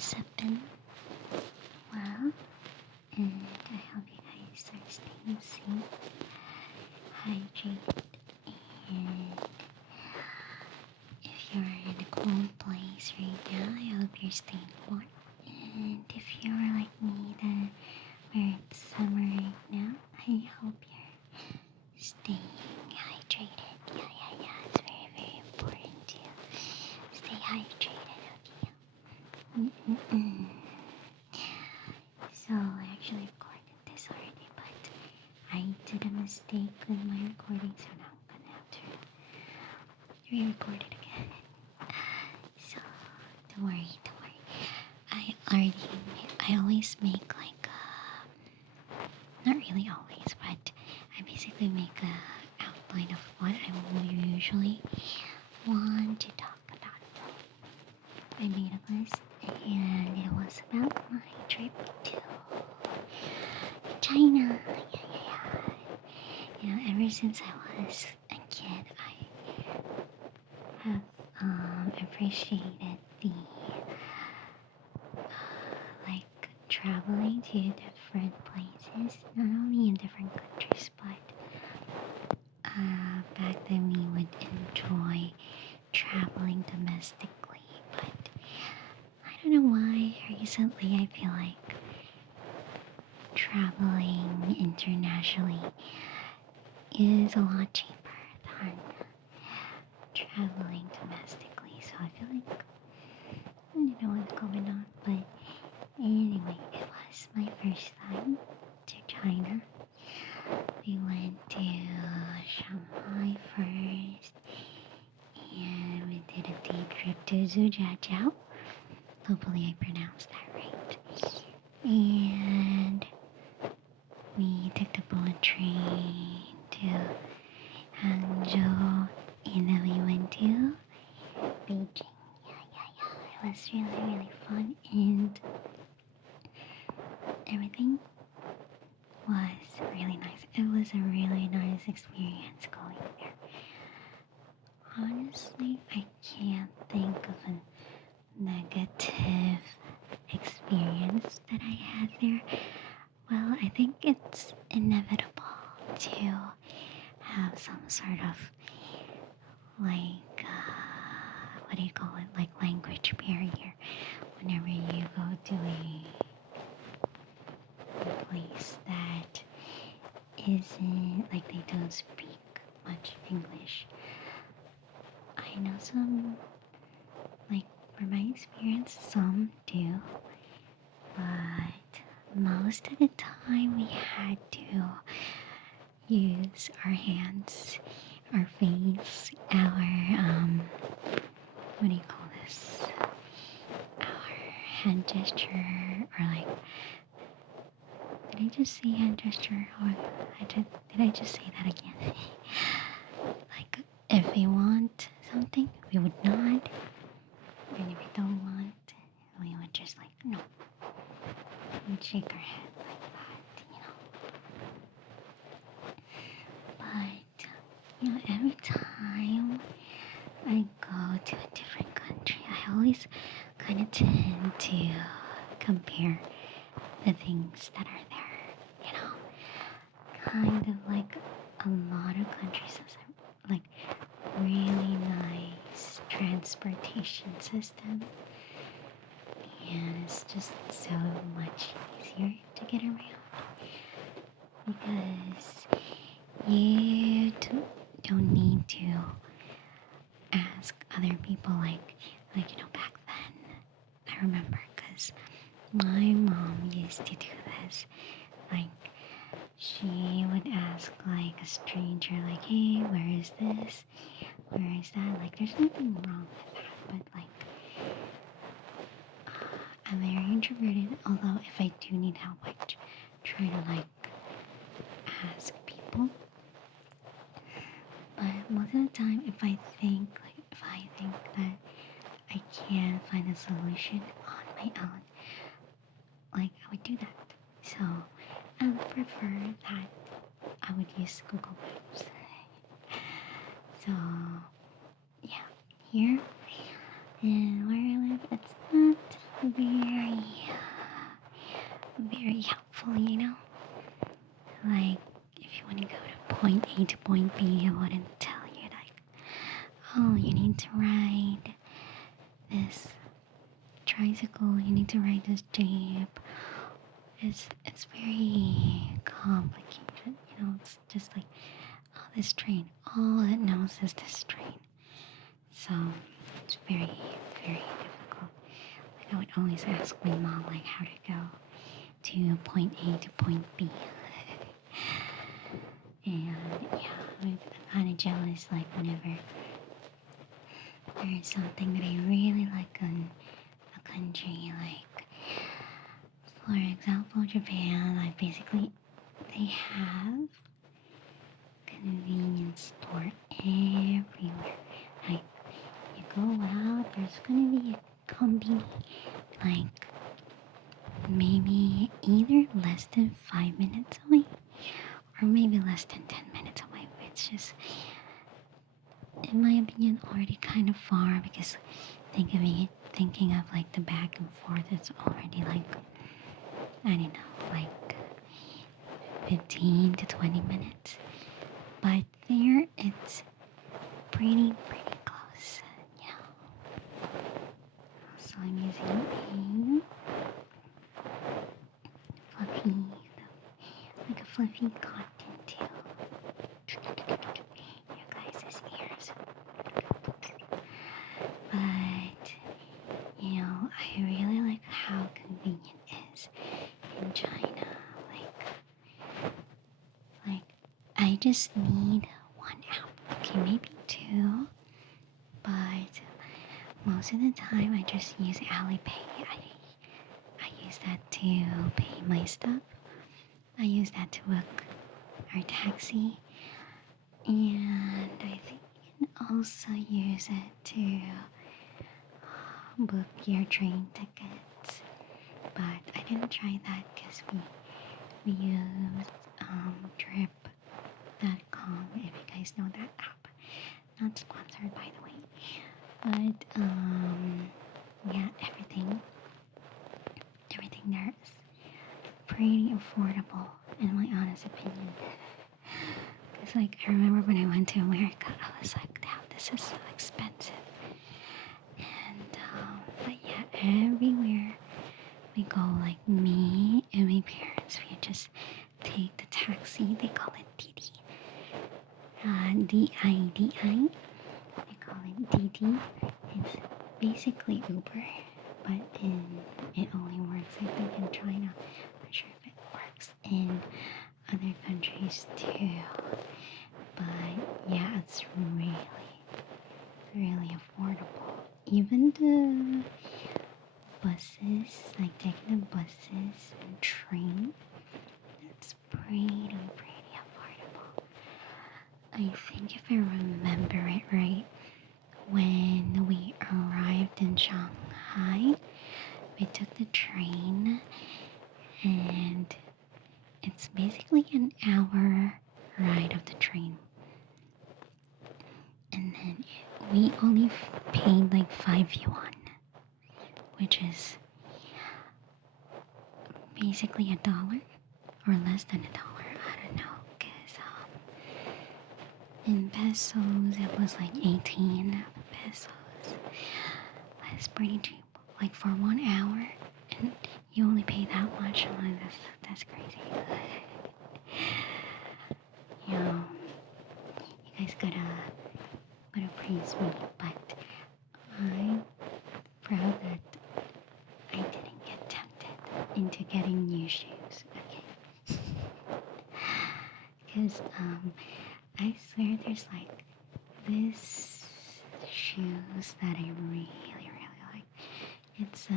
guys have been well, and I hope you guys are staying safe, hydrated, and if you're in a cold place right now, I hope you're staying warm. And if you're like me, where it's summer right now, I hope you're staying hydrated. Yeah. It's very, very important to stay hydrated, okay? So I actually recorded this already, but I did a mistake with my recording, so now I'm gonna have to re-record it again. So don't worry. I always make like not really always, but I basically make a outline of what I will usually want to talk about. I made a list, and it was about my trip to China. Yeah. You know, ever since I was a kid, I have appreciated the like traveling to different places, not only in different countries, but back then we would enjoy traveling domestically. But I don't know why recently I feel like traveling internationally is a lot cheaper than traveling domestically. So I feel like I don't know what's going on, but anyway, it was my first time to China. We went to Shanghai first, and we did a day trip to Zhujiajiao. Hopefully I pronounced that right. And we took the bullet train to Hangzhou, and then we went to Beijing. Yeah. It was really, really fun, and everything was really nice. It was a really nice experience going there. Honestly, I can't think of a negative experience that I had there. Well, I think it's inevitable to have some sort of like what do you call it, like language barrier whenever you go to a place that isn't like they don't speak much English. I know some, like from my experience, some do, but most of the time we had to use our hands, our face, our what do you call this? Our hand gesture, or like, did I just say hand gesture, or did I just say that again? Like, if we want something, we would nod, and if we don't want, we would just like no. We'd shake our head like that, But every time I go to a different country, I always kind of tend to compare the things that are there, kind of like a lot of countries have like really nice transportation system, and it's just so much easier to get around because you don't need to ask other people like back then. I remember because my mom used to do this. Like, she would ask like a stranger, like, hey, where is this? Where is that? Like, there's nothing wrong with that, but like, I'm very introverted. Although if I do need help, I try to like ask people. But most of the time, if I think that I can't find a solution on my own, like I would do that. So I would prefer that I would use Google Maps. So yeah, here and where I live, it's not very when you go to point A to point B, I wouldn't tell you like, oh, you need to ride this tricycle, you need to ride this jeep. It's very complicated, you know. It's just like, oh, this train, all it knows is this train. So it's very, very difficult. Like I would always ask my mom like how to go to point A to point B. And yeah, I'm kind of jealous like whenever there's something that I really like in a country, like for example Japan. Like basically they have convenience store everywhere. Like you go out, there's gonna be a combini like maybe either less than 5 minutes away or maybe less than 10 minutes away. It's just, in my opinion, already kind of far because thinking of like the back and forth, it's already like, I don't know, like 15 to 20 minutes. But there, it's pretty close. Yeah. So I'm using like a fluffy cotton too. Your guys' ears. But, you know, I really like how convenient it is in China. Like I just need one app. Okay, maybe two. But most of the time I just use Alipay. I use that to pay my stuff. I use that to book our taxi. And I think you can also use it to book your train tickets. But I didn't try that because we used trip.com, if you guys know that app. Not sponsored, by the way. But yeah, everything there is pretty affordable in my honest opinion. Because like I remember when I went to America, I was like, damn, this is so expensive. And but yeah, everywhere we go, like me and my parents, we just take the taxi. They call it Didi. D-I-D-I. They call it Didi. It's basically Uber, but it only works, I think, in China. I'm not sure if it works in other countries too. But yeah, it's really affordable. Even the buses, like taking the buses and train, it's pretty affordable. I think if I remember it right, when we arrived in Shanghai, we took the train and it's basically an hour ride of the train. And then we only paid like 5 yuan, which is basically $1 or less than $1. I don't know, because in pesos it was like 18 pesos. That's pretty cheap. Like for 1 hour, and you only pay that much. Like that's crazy. You know, you guys gotta praise me, but I'm proud that I didn't get tempted into getting new shoes. Okay, because I swear there's like this shoes that I really like. It's I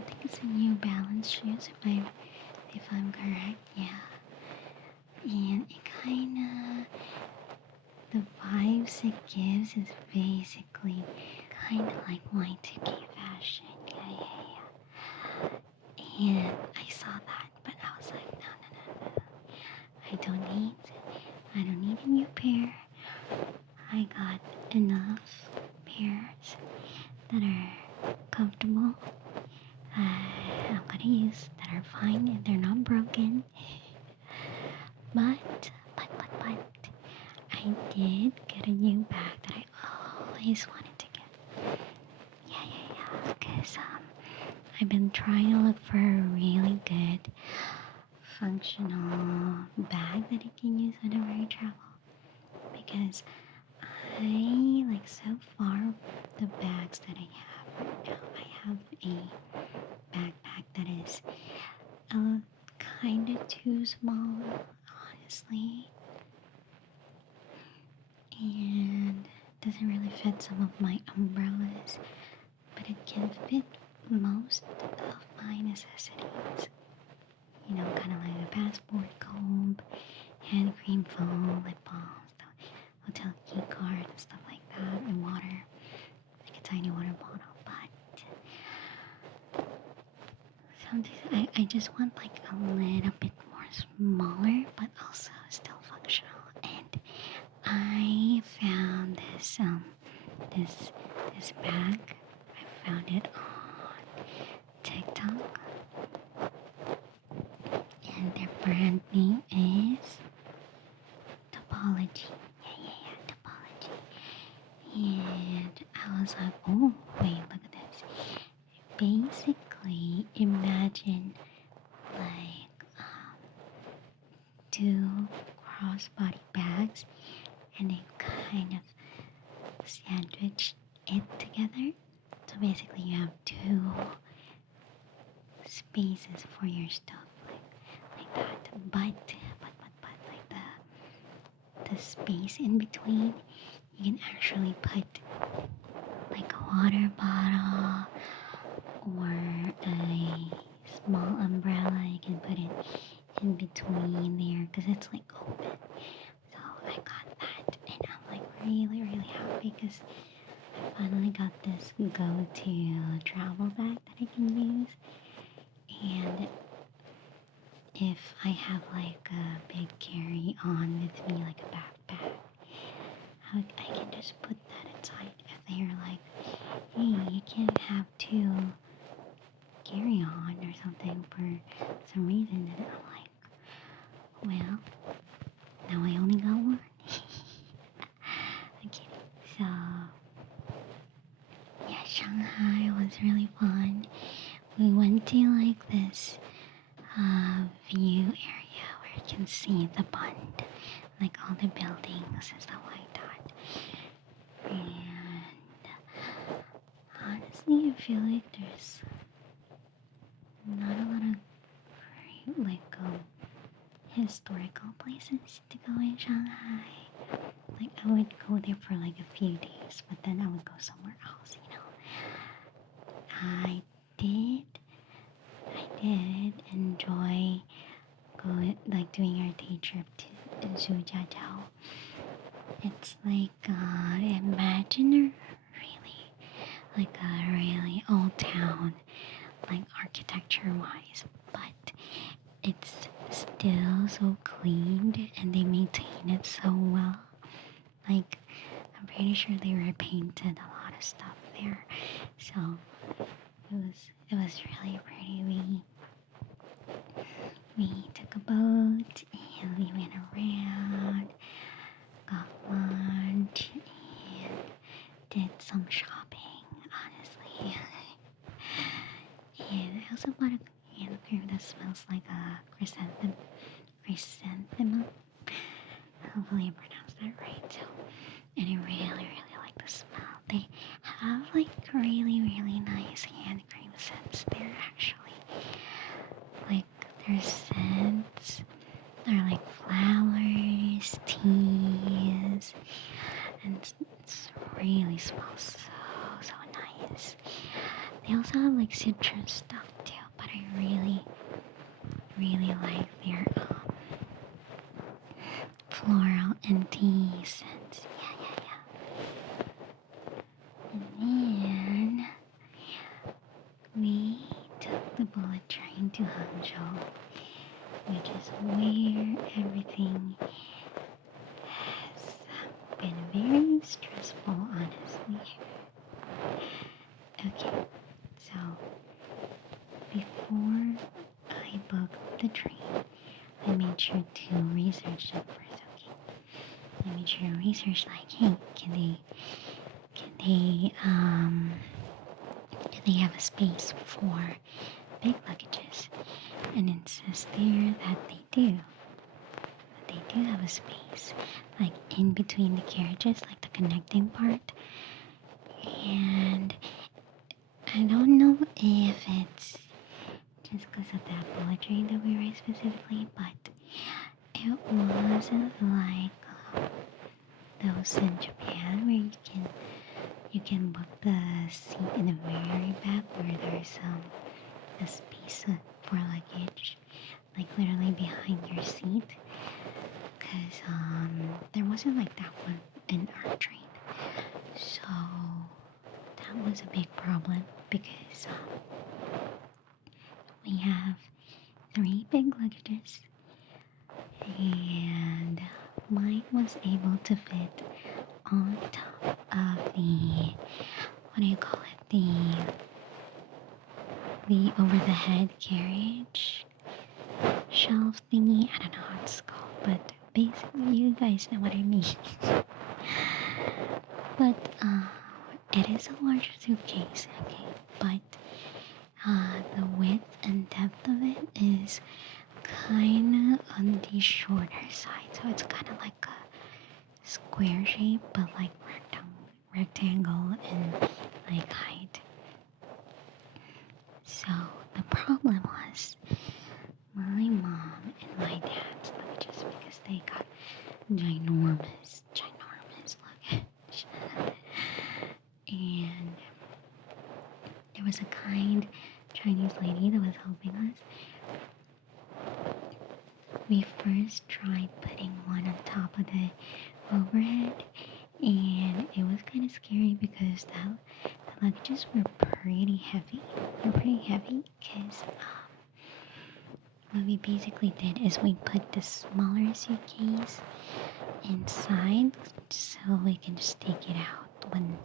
think it's a New Balance shoes if I'm correct, yeah. And it kinda, the vibes it gives is basically kinda like Y2K fashion, yeah. And I saw that, but I was like, no. I don't need a new pair. I got enough pairs that are comfortable, I'm gonna use, that are fine and they're not broken. But, I did get a new bag that I always wanted to get. Yeah. Because I've been trying to look for a really good functional bag that I can use whenever I travel. Because so far, the bags that I have right now, I have a backpack that is kind of too small, honestly, and doesn't really fit some of my umbrellas, but it can fit most of my necessities. You know, kind of like a passport, comb, hand cream, phone, lip balm, hotel key card, and stuff like that, and water, like a tiny water bottle. But sometimes I just want like a little bit more smaller, but also still functional. And I found this bag. I found it on TikTok, and their brand name is Topology. Yeah, Topology. And I was like, oh wait, look at this. Basically, imagine like two crossbody bags, and they kind of sandwich it together. So basically, you have two spaces for your stuff, like that. But like the space in between, you can actually put like a water bottle or a small umbrella. You can put it in between there because it's like open. So I got that, and I'm like really happy because I finally got this go-to travel bag that I can use. And if I have like a big carry-on with me, like a backpack, I can just put that inside. If they're like, hey, you can't have two carry-on or something for some reason, and I'm like, well, now I only got one. I'm kidding. So yeah, Shanghai was really fun. We went to like this view area where you can see the Bund, like all the buildings and stuff like that. And honestly, I feel like there's not a lot of great historical places to go in Shanghai. Like I would go there for like a few days, but then I would go somewhere else, you know. I did enjoy doing our day trip to Zhujiajiao. It's like imagine a really old town, like architecture wise, but it's still so clean and they maintain it so well. Like I'm pretty sure they repainted a lot of stuff there, so it was really pretty. We took a boat and we went around, got lunch, and did some shopping, honestly. And I also bought a hand cream that smells like a chrysanthemum. Hopefully I pronounced that right. So, and I really like the smell. They have like really nice hand cream scents there actually. Like their scents are like flowers, teas, and it's really smells so nice. They also have like citrus stuff too, but I really like their floral and tea scents. Yeah. And then we took the bullet train to Hangzhou, which is where everything has been very stressful, honestly. Okay, so before I booked the train, I made made sure to research that first. Okay, I made sure to research like, hey, can they have a space for big luggages? And it says there that they do. They do have a space, like in between the carriages, like the connecting part. And I don't know if it's just because of that poetry that we write specifically, but it wasn't like those in Japan where you can book the seat in the very back where there's a space for luggage, like literally behind your seat. Because there wasn't like that one in our train, so that was a big problem because we have 3 big luggages, and mine was able to fit on top of the, what do you call it, the over the head carriage shelf thingy. I don't know how it's called, but basically you guys know what I mean. But it is a larger suitcase, okay, but the width and depth of it is kind of on the shorter side, so it's kind of like a square shape, but like rectangle in like height. So the problem was my mom and my dad's luggages, because they got ginormous luggage. And there was a kind Chinese lady that was helping us. We first tried putting one on top of the overhead, and it was kind of scary because the luggages were pretty heavy. They're pretty heavy because what we basically did is we put the smaller suitcase inside so we can just take it out when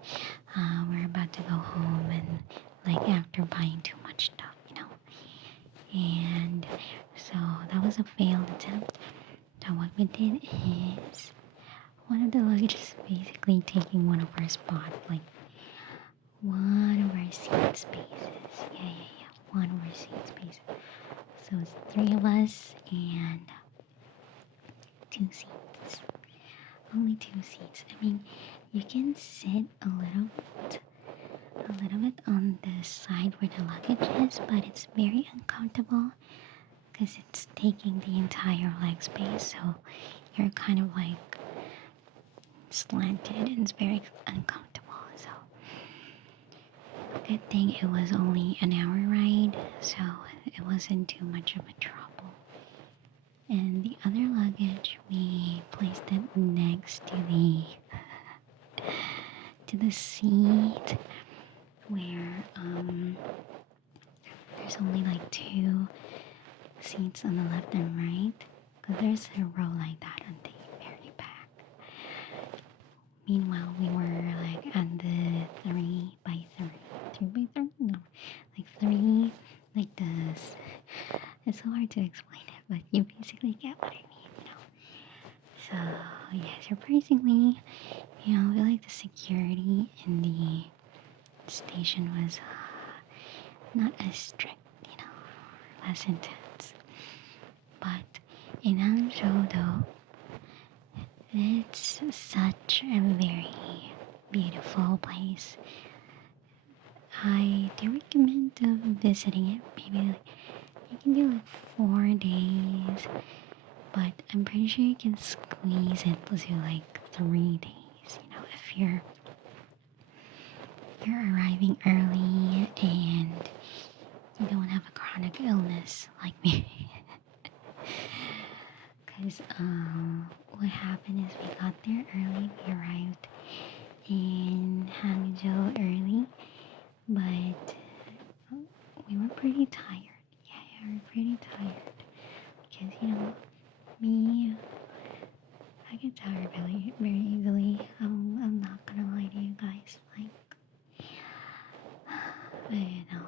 we're about to go home and like after buying too much stuff, you know. And so that was a failed attempt. So what we did is one of the luggages basically taking one of our spots, like one of our seat spaces. Yeah. One of our seat spaces. So it's 3 of us and 2 seats. Only 2 seats. I mean, you can sit a little bit on the side where the luggage is, but it's very uncomfortable because it's taking the entire leg space. So you're kind of like slanted and it's very uncomfortable. So good thing it was only an hour ride, so it wasn't too much of a trouble. And the other luggage, we placed it next to the seat where there's only like 2 seats on the left and right, because there's a row like that on the very back. Meanwhile, we were like on the 3 by 3. 3 by 3? No, like 3, like this. It's so hard to explain it, but you basically get what I mean, you know. So yeah, surprisingly, you know, I feel like the security in the station was not as strict, you know, less intense. But in Hangzhou, though, it's such a very beautiful place. I do recommend visiting it. Maybe like you can do like 4 days, but I'm pretty sure you can squeeze it to like 3 days. You know, if you're arriving early and you don't have a chronic illness like me. Because what happened is we got there early. We arrived in Hangzhou early, but we were pretty tired. Yeah, we were pretty tired. Because, you know, me, I get tired very, very easily. I'm not gonna lie to you guys. Like, but, you know,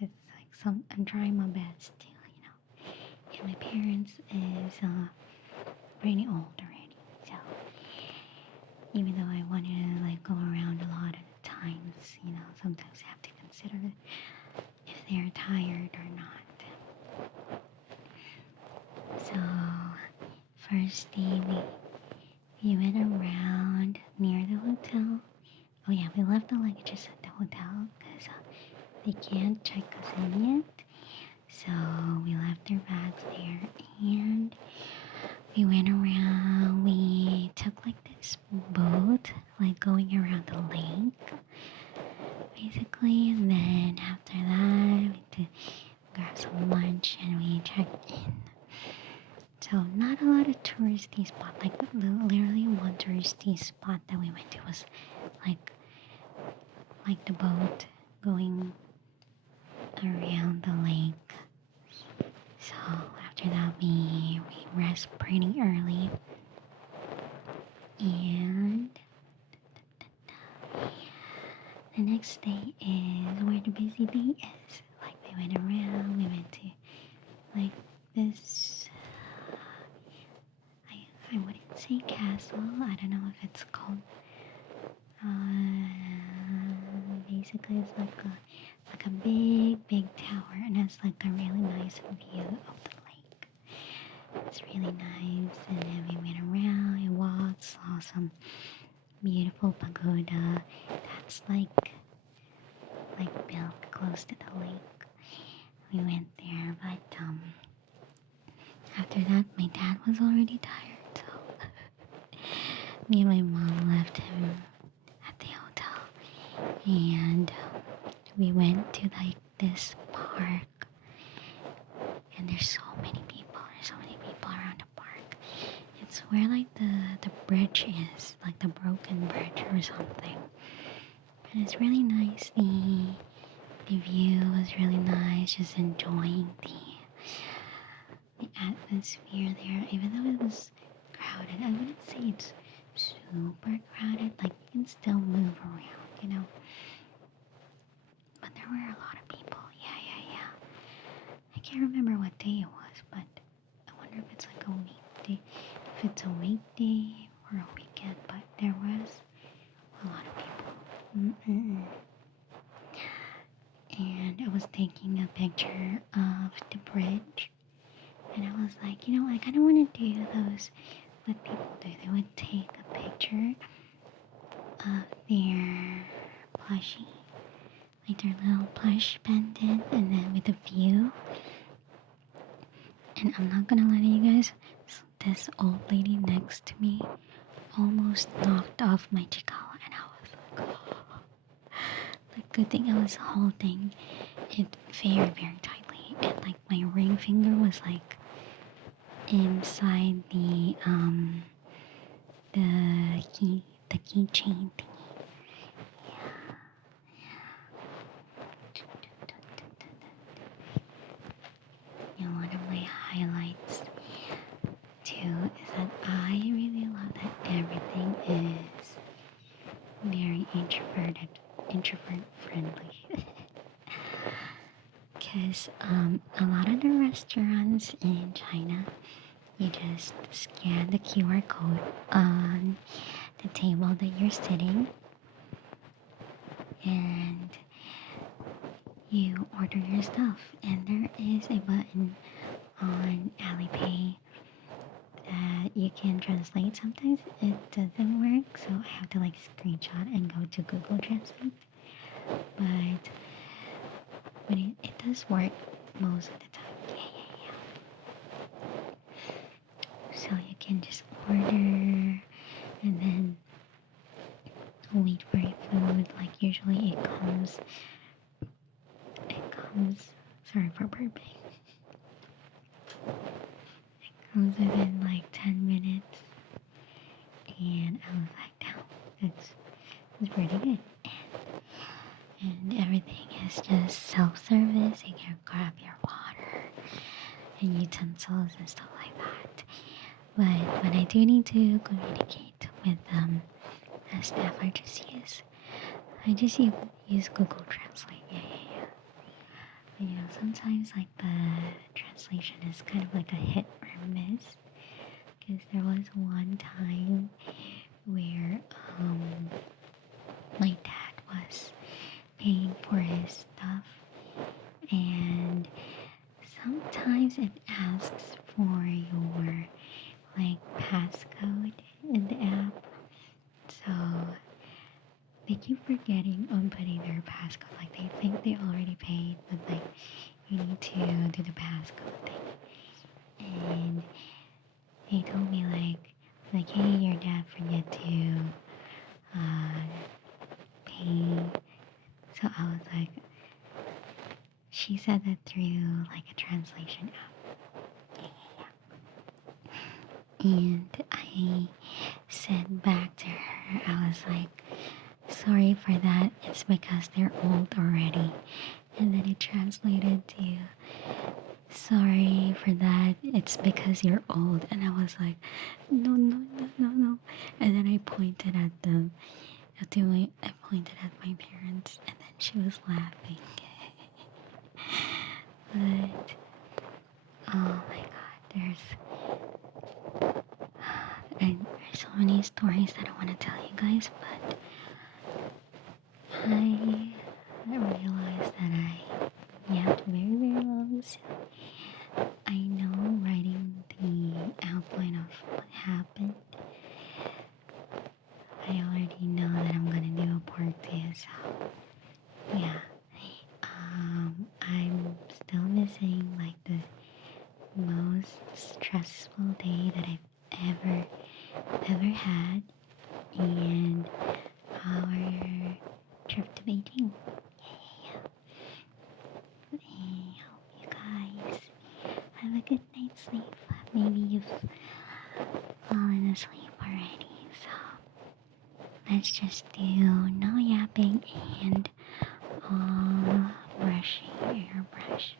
it's like I'm trying my best to, you know. And my parents is pretty old already. So even though I wanted to like go around a lot of times, sometimes I have to consider if they're tired or not. So first day we went around near the hotel. Oh yeah, we left the luggages at the hotel because they can't check us in yet. So we left their bags there and we went around. We took like this boat, like going around the lake, basically. And then after that, we did grab some lunch and we checked in. So not a lot of touristy spots. Like literally one touristy spot that we went to was like the boat going around the lake. So after that we rest pretty early, and the next day is where the busy day is. Like we went around, we went to like this, I wouldn't say castle, I don't know if it's called, basically it's like a big tower, and it's like a really nice view of the lake. It's really nice. And then we went around and walked, saw some beautiful pagoda that's like built close to the lake. We went there, but after that my dad was already tired, so me and my mom left him at the hotel, and we went to like this park, and there's so many people around the park. It's where like the bridge is, like the broken bridge or something. And it's really nice. The view was really nice, just enjoying the atmosphere there, even though it was crowded. I wouldn't say it's super crowded, like you can still move around, but there were a lot of people. Yeah. I can't remember what day it was, but I wonder if it's like a weekday, if it's a weekday or a weekend, but there was a lot of people. And I was taking a picture of the bridge, and I was like, I kind of want to do those, what people do. They would take a picture of their plushie, like their little plush pendant, and then with a view. And I'm not gonna lie to you guys, this old lady next to me almost knocked off my chikala, and I was like, oh. Like, good thing I was holding it very, very tightly, and like my ring finger was like inside the keychain thingy. And one of my highlights too is that I really love that everything is very introvert friendly. Because a lot of the restaurants in China, you just scan the QR code on the table that you're sitting, and you order your stuff. And there is a button on Alipay that you can translate. Sometimes it doesn't work, so I have to like screenshot and go to Google Translate. But it does work most of the time. Yeah. So you can just order and then wait for your food. Like usually it comes, sorry for burping. It comes within like 10 minutes. And I was like, damn, it's pretty good. And everything is just self-service. You can grab your water and utensils and stuff like that. But when I do need to communicate with a staff, I just use Google Translate. Yeah. But sometimes like the translation is kind of like a hit or miss. because there was one time where my dad was paying for his stuff, and sometimes it asks for your like passcode in the app, so they keep forgetting on putting their passcode. Like they think they already paid, but like you need to do the passcode thing. And he told me like hey, your dad forget to pay. So I was like, she said that through like a translation app. And I said back to her, I was like, sorry for that, it's because they're old already. And then it translated to, sorry for that, it's because you're old. And I was like, no, no, no, no, no. And then I pointed at them. I pointed at my parents, and then she was laughing. But, oh my god, there's so many stories that I want to tell you guys, but I realized that I yapped very, very long, so I know writing the outline of what happened, I already know that I'm gonna do a part 2, so yeah. I'm still missing like the most stressful day that I've ever had, and our trip to Beijing. Yeah. I hope you guys have a good night's sleep. Maybe you've fallen asleep already, so let's just do no yapping and brushing your brush.